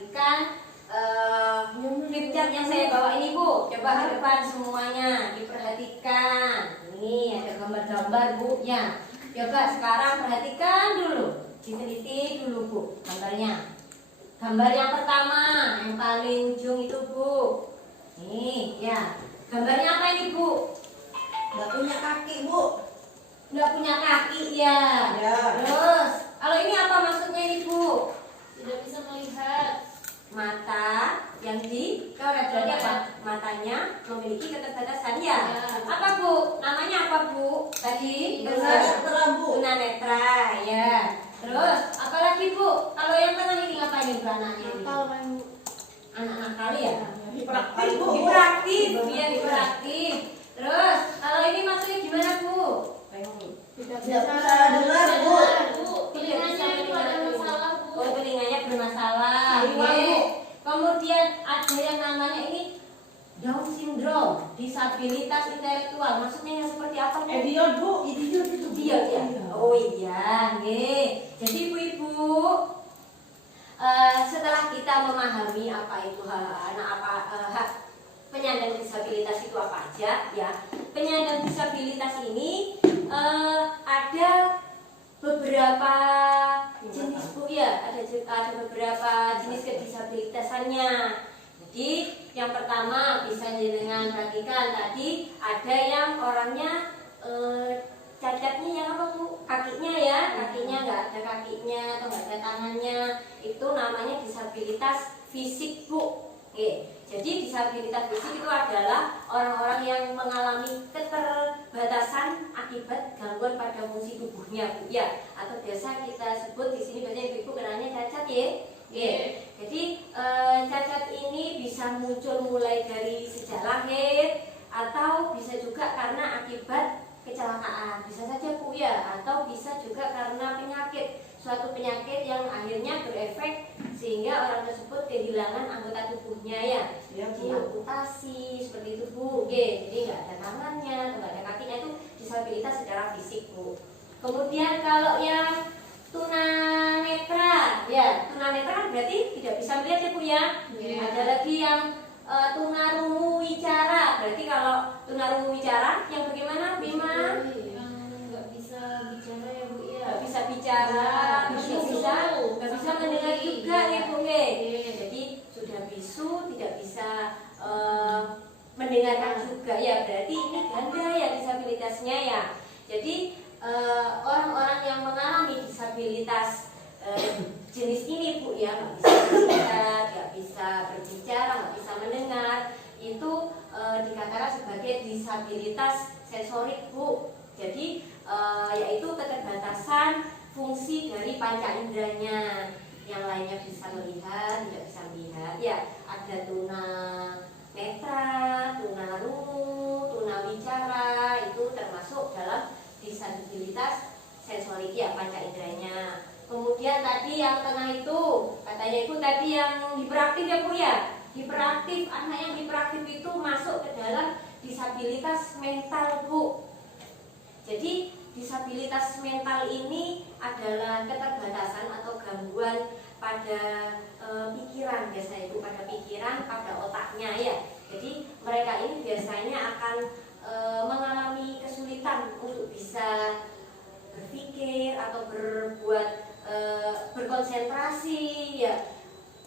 memperhatikan flipchart yang saya bawa ini Bu. Coba ke depan semuanya diperhatikan. Ini ada gambar-gambar Bu ya. Coba sekarang perhatikan dulu, diteliti dulu Bu gambarnya. Gambar yang pertama, yang paling ujung itu Bu. Nih ya, gambarnya apa ini Bu? Nggak punya kaki Bu. Nggak punya kaki ya. Ya. Terus, kalau ini apa maksudnya ini Bu? Tidak bisa melihat. Mata yang dicoret, berarti apa? Matanya memiliki keterbatasan ya. Ya. Apa Bu? Namanya apa Bu? Tadi Tunanetra Bu. tunanetra ya. Terus apalagi Bu? Kalau yang tengah ini ngapain Bu anaknya ini? Nakal main Bu. Anak nakal ya? Hiperaktif Bu. Hiperaktif, iya hiperaktif. Terus kalau ini maksudnya gimana Bu? Tidak Tidak bisa dengar Bu. Telinganya itu ada masalah Bu. Oh telinganya bermasalah. Iya, Oke. Bu. Kemudian ada yang namanya ini Down syndrome, disabilitas intelektual. Maksudnya yang seperti apa Bu? Idiot Bu. Idiot itu. Idiot ya? Oh iya, nggih. Jadi ibu-ibu, setelah kita memahami apa itu hak penyandang disabilitas itu apa aja ya. Penyandang disabilitas ini ada beberapa jenis Bu ya, ada beberapa jenis kedisabilitasannya. Jadi yang pertama bisa dengan perhatikan tadi ada yang orangnya cacatnya yang apa Bu? Kakinya ya, kakinya nggak ada kakinya atau nggak ada tangannya, itu namanya disabilitas fisik Bu. Oke. Jadi disabilitas fisik itu adalah orang-orang yang mengalami keterbatasan akibat gangguan pada fungsi tubuhnya Bu ya, atau biasa kita sebut di sini biasanya ibu kenalnya cacat ya. Oke. Jadi cacat ini bisa muncul mulai dari sejak lahir atau bisa juga karena akibat kecelakaan, bisa saja Bu ya, atau bisa juga karena penyakit, suatu penyakit yang akhirnya berefek sehingga orang tersebut kehilangan anggota tubuhnya ya, diamputasi seperti itu Bu. Oke, jadi nggak ada tangannya atau nggak ada kakinya, itu disabilitas secara fisik Bu. Kemudian kalau yang tunanetra ya, tunanetra kan berarti tidak bisa melihat ya Bu ya. Ada lagi yang tunarungu wicara, berarti kalau tunarungu wicara yang bagaimana Bima? Yang nggak bisa bicara ya Bu ya. Nggak bisa bicara, nggak bisa mendengar juga ya Bu ya. Jadi sudah bisu, tidak bisa mendengarkan juga ya, berarti ini ganda ya disabilitasnya ya. Jadi orang-orang yang mengalami disabilitas jenis ini Bu ya, nggak bisa melihat, nggak bisa berbicara, nggak bisa mendengar, itu dikatakan sebagai disabilitas sensorik Bu. Jadi yaitu keterbatasan fungsi dari panca inderanya. Yang lainnya bisa melihat, tidak bisa melihat ya. Ada tunanetra, tunarungu, tunawicara, itu termasuk dalam disabilitas sensorik ya, panca inderanya. Kemudian tadi yang tengah itu katanya itu tadi yang hiperaktif ya Bu ya. Hiperaktif, anak yang hiperaktif itu masuk ke dalam disabilitas mental Bu. Jadi disabilitas mental ini adalah keterbatasan atau gangguan pada pikiran, biasanya itu pada pikiran, pada otaknya ya. Jadi mereka ini biasanya akan mengalami kesulitan untuk bisa berpikir atau berkonsentrasi ya.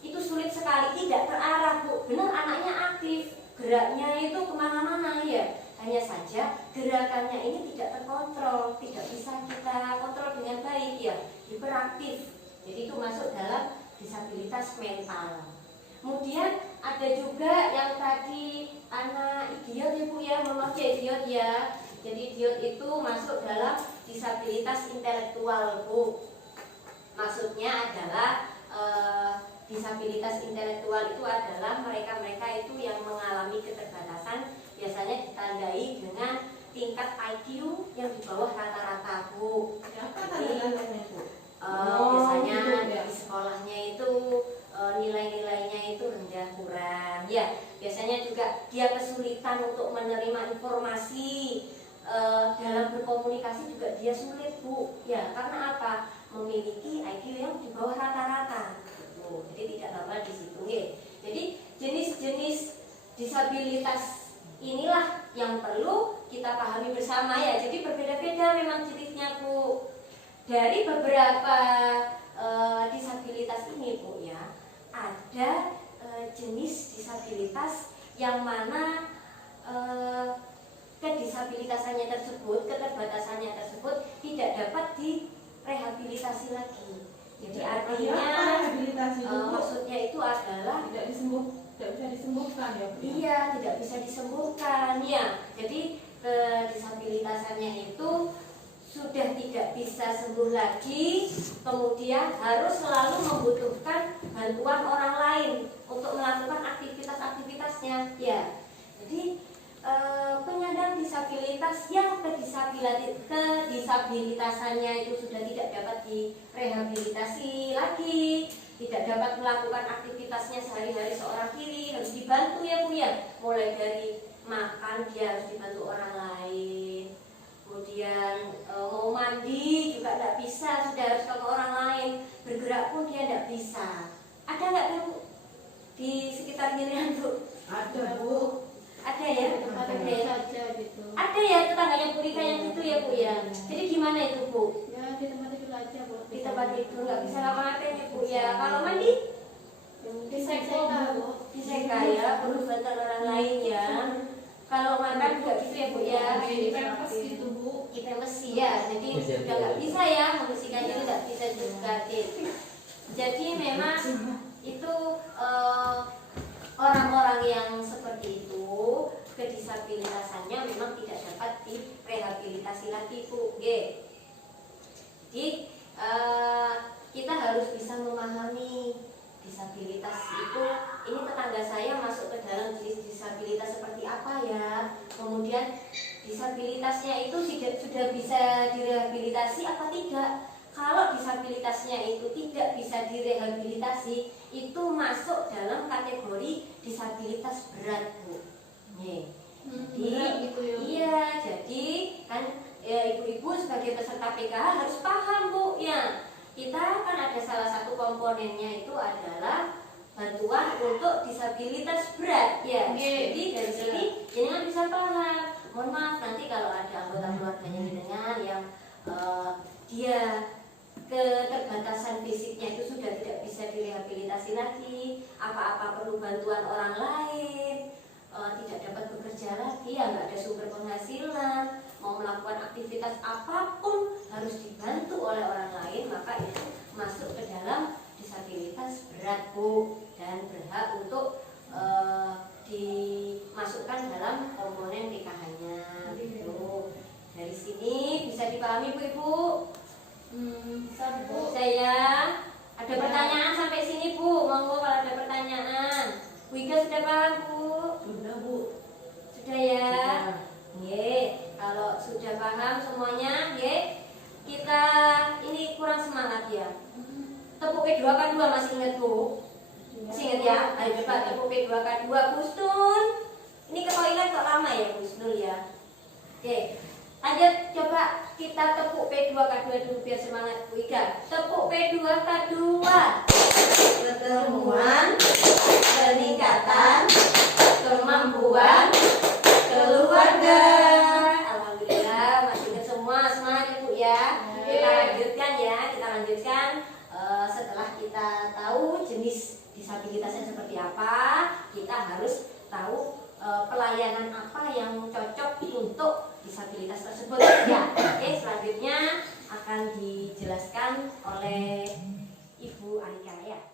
Itu sulit sekali, tidak terarah Bu. Benar anaknya aktif, geraknya itu kemana-mana ya. Hanya saja gerakannya ini tidak terkontrol, tidak bisa kita kontrol dengan baik ya, hiperaktif. Jadi itu masuk dalam disabilitas mental. Kemudian ada juga yang tadi anak idiot ya Bu ya, memakai idiot ya. Jadi idiot itu masuk dalam disabilitas intelektual Bu. Maksudnya adalah disabilitas intelektual itu adalah mereka-mereka itu yang mengalami keterbatasan, biasanya ditandai dengan tingkat IQ yang di bawah rata-rata Bu. Jadi biasanya di sekolahnya itu nilai-nilainya itu rendah, kurang ya. Biasanya juga dia kesulitan untuk menerima informasi, dalam berkomunikasi juga dia sulit Bu ya. Karena apa? Memiliki IQ yang di bawah rata-rata. Jadi tidak normal di situ. disabilitas inilah yang perlu kita pahami bersama ya. Jadi berbeda-beda memang jenisnya Bu. Dari beberapa disabilitas ini Bu ya, ada jenis disabilitas yang mana kedisabilitasannya tersebut, keterbatasannya tersebut tidak dapat direhabilitasi lagi. Jadi artinya rehabilitasi itu, Bu? maksudnya itu adalah Tidak bisa disembuhkan ya, Bu? iya, tidak bisa disembuhkan ya. Jadi kedisabilitasannya itu sudah tidak bisa sembuh lagi, kemudian harus selalu membutuhkan bantuan orang lain untuk melakukan aktivitas-aktivitasnya ya. Jadi penyandang disabilitas yang kedisabilitasannya itu sudah tidak dapat direhabilitasi lagi, tidak dapat melakukan aktivitasnya sehari-hari seorang diri, harus dibantu ya Bu ya. Mulai dari makan dia harus dibantu orang lain, kemudian mau mandi juga tidak bisa, sudah harus ke orang lain, bergerak pun dia tidak bisa. Ada nggak Bu di sekitar dirian Bu? Ada, Bu. Ada ya? Ada Ada ya? saja gitu. Ada ya tetangganya Bu Rika yang itu ya Bu ya. Jadi gimana itu Bu? Ya di tempat itu aja Bu. Di tempat itu nggak bisa ngapa-ngapain ya Bu ya. Kalau mandi Diseka Bu. diseka ya, perlu bantuan orang lain ya. Kalau makan juga gitu ya Bu ya. Di pempes gitu Bu. Kita mesti ya, jadi sudah nggak bisa ya membersihkan itu, nggak bisa juga. Jadi memang itu orang-orang yang seperti itu kedisabilitasannya memang tidak dapat direhabilitasi lagi Bu. Jadi kita harus bisa memahami disabilitas itu. Ini tetangga saya masuk ke dalam jenis disabilitas seperti apa ya. Kemudian disabilitasnya itu sudah bisa direhabilitasi apa tidak? Kalau disabilitasnya itu tidak bisa direhabilitasi, itu masuk dalam kategori disabilitas berat Bu. Berat gitu ya, Bu. Iya, jadi kan ibu-ibu sebagai peserta PKH harus paham Bu ya. Kita kan ada salah satu komponennya itu adalah bantuan untuk disabilitas berat ya. Jadi dari sini jangan bisa paham. Mohon maaf nanti kalau ada anggota keluarganya dengan yang dia keterbatasan fisiknya itu sudah tidak bisa direhabilitasi lagi, apa-apa perlu bantuan orang lain, tidak dapat bekerja lagi, ya nggak ada sumber penghasilan, mau melakukan aktivitas apapun harus dibantu oleh orang lain, maka itu masuk ke dalam disabilitas berat Bu, dan berhak untuk dimasukkan dalam komponen PKH-nya gitu. Dari sini bisa dipahami Bu Ibu? Bisa Bu. Saya ada pertanyaan sampai sini Bu, monggo kalau ada pertanyaan. Bu Ika sudah paham Bu? Sudah, Bu. Sudah ya? Nggih, kalau sudah paham semuanya, nggih. Kita ini kurang semangat ya. Tepuk P2K2 masih ingat Bu? Masih ingat ya? Ayo coba tepuk P2K2 Gusnul. Ini ke toilet kok lama ya Gusnul ya? Oke. Lanjut, coba kita tepuk P2K2 dulu biar semangat Bu Ika. Tepuk P2K2. Pertemuan Peningkatan kemampuan keluarga. Alhamdulillah masih ingat semua, semangat ya Bu ya. Kita lanjutkan ya, kita lanjutkan setelah kita tahu jenis disabilitasnya seperti apa, kita harus tahu pelayanan apa yang cocok untuk disabilitas tersebut ya. Oke, selanjutnya akan dijelaskan oleh Ibu Alika ya.